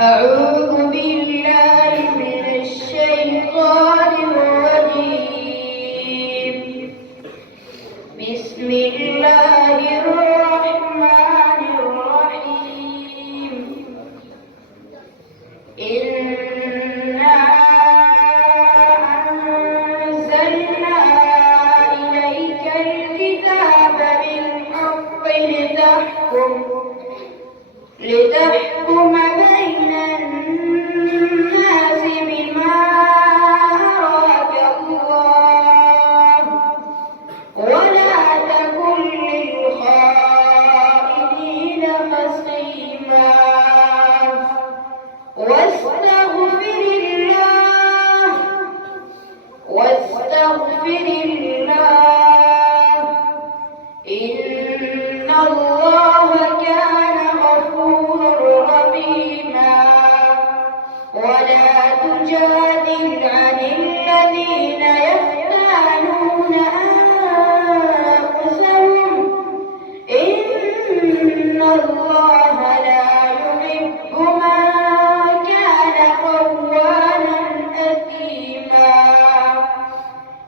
أعوذ بالله من الشيطان الرجيم. بسم الله الرحمن الرحيم. إنا أنزلنا إليك الكتاب بالحق لتحكم بين الناس بما أراك الله، ولا تكن للخائنين خصيما، واستغفر الله إن الله كان غفورا رحيما. ولا تجادل عن الذين يختانون أنفسهم، إن الله لا يحب من كان خوانا أثيما.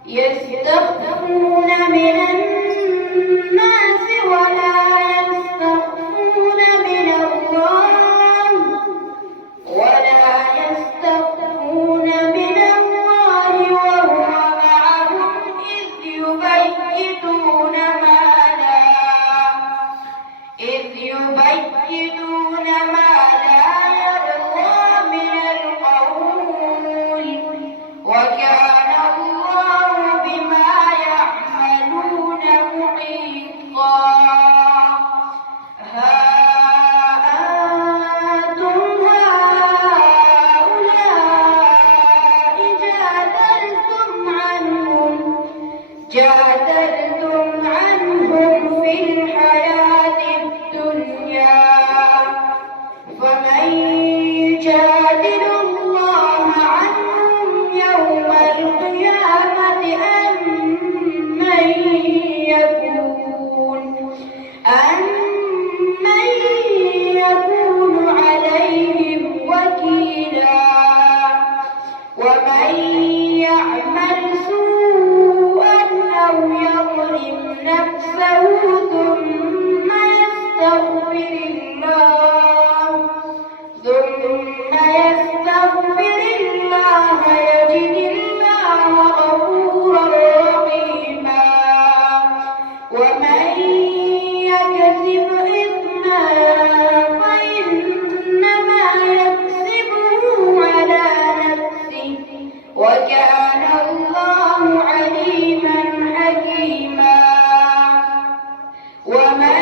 يستخفون من الناس ولا يستخفون من الله، وهو معهم إذ يبيتون ما لا يرضى من القول، وكان الله بما يعملون محيطا. ها أنتم هؤلاء جادلتم عنهم في الحياة الدنيا، فمن يجادل الله عنهم يوم القيامة أم من يكون عليهم وكيلا. ومن يعمل سوءا أو يظلم نفسه ثم يستغفر الله يجد الله غفورا رحيما. ومن يكسب إثما فإنما يكسبه على نفسه، وكان الله عليما حكيما. ومن